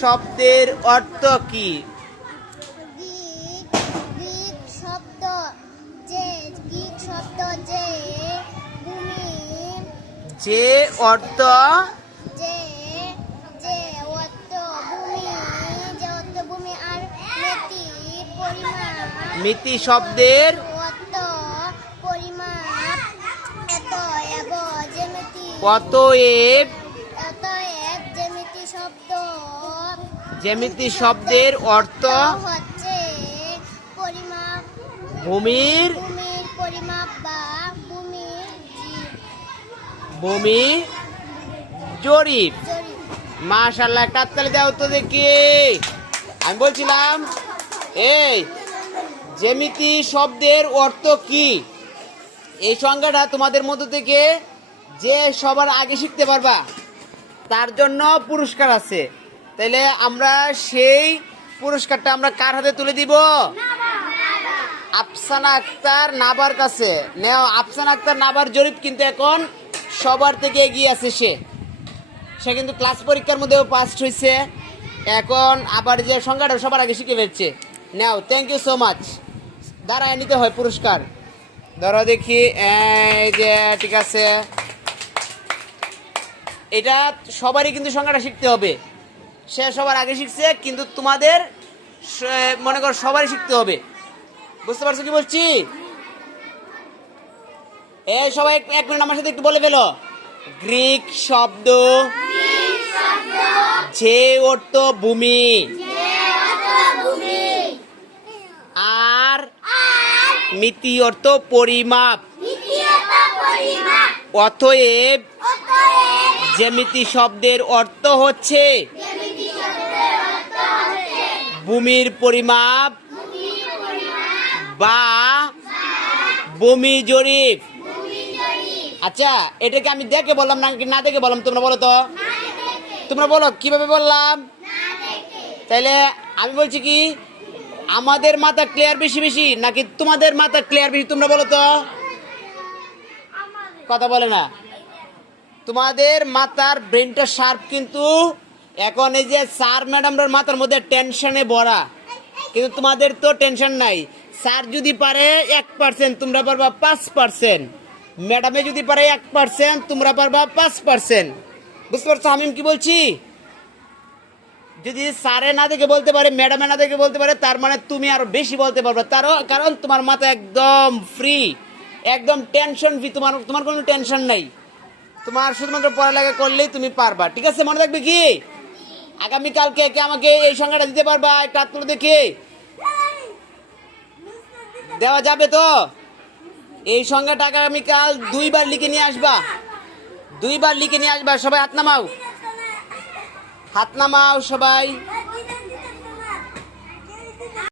শব্দের অর্থ কি? গ্রিক শব্দ যে ভূমি যে অর্থ যে যে অর্থ ভূমি আর মিতি পরিমাপ মিতি শব্দের অর্থ পরিমাপ অতএব অতএব জ্যামিতি শব্দের অর্থ হচ্ছে ভূমির পরিমাপ বা ভূমি জরিপ। মাশাআল্লাহ, একটা তালি দাও তো দেখি। আমি বলছিলাম এই জ্যামিতি শব্দের অর্থ কি, এই সংজ্ঞাটা তোমাদের মধ্য থেকে যে সবার আগে শিখতে পারবা তার জন্য পুরস্কার আছে। তাইলে আমরা সেই পুরস্কারটা আমরা কার হাতে তুলে দিব? আফসানা আক্তার নাবার কাছে। নেও, আফসানা আক্তার নাবার জরিপ কিন্তু এখন সবার থেকে এগিয়ে আছে। সে কিন্তু ক্লাস পরীক্ষার মধ্যেও পাস্ট হয়েছে, এখন আবার যে সংখ্যাটা সবার আগে শিখে ফেলছে। নাও, থ্যাংক ইউ সো মাচ। দাঁড়ায় নিতে হয় পুরস্কার। ধরো দেখি, এই যে ঠিক আছে, এটা সবারই কিন্তু সংখ্যাটা শিখতে হবে। সে সবার আগে শিখছে, কিন্তু তোমাদের মনে করো সবারই শিখতে হবে। বুঝতে পারছো কি বলছি? এই সবাই এক মিনিট আমার সাথে একটু বলে ফেলো। গ্রিক শব্দ যে অর্থ ভূমি আর মিতি অর্থ পরিমাপ, অতএব জ্যামিতি শব্দের অর্থ হচ্ছে ভূমির পরিমাপ বা ভূমি জরিপ। আচ্ছা, এটাকে আমি দেখে বললাম নাকি না দেখে বললাম? তোমরা বলো তো, তোমরা বলো কিভাবে বললাম? তাইলে আমি বলছি কি, আমাদের মাথা ক্লিয়ার বেশি বেশি নাকি তোমাদের মাথা ক্লিয়ার বেশি? তোমরা বলো তো, কথা বলে না। তোমাদের মাথার ব্রেনটা শার্প, কিন্তু এখন এই যে স্যার ম্যাডামদের মাথার মধ্যে টেনশনে ভরা, কিন্তু তোমাদের তো টেনশন নাই। স্যার যদি পারে 1%, তোমরা পারবা 5%। ম্যাডামে যদি পারে 1%, তোমরা পারবা 5%। বুঝতে পারছো আমি কি বলছি? যদি স্যারে না দেখে বলতে পারে, ম্যাডামে না দেখে বলতে পারে, তার মানে তুমি আরো বেশি বলতে পারবে। কারণ তোমার মাথা একদম ফ্রি, একদম টেনশন ফ্রি। তোমার কোনো টেনশন নাই। তোমার শুধুমাত্র পড়ালেখা করলেই তুমি পারবা। ঠিক আছে, মনে রাখবে কি, আগামীকালকে কে আমাকে এই সংখ্যাটা দিতে পারবা? একটা হাত তুলে দেখি। দেওয়া যাবে তো? এই সংখ্যাটা আগামীকাল 2 বার লিখে নিয়ে আসবা। 2 বার লিখে নিয়ে আসবা। সবাই হাত নামাও, হাত নামাও সবাই।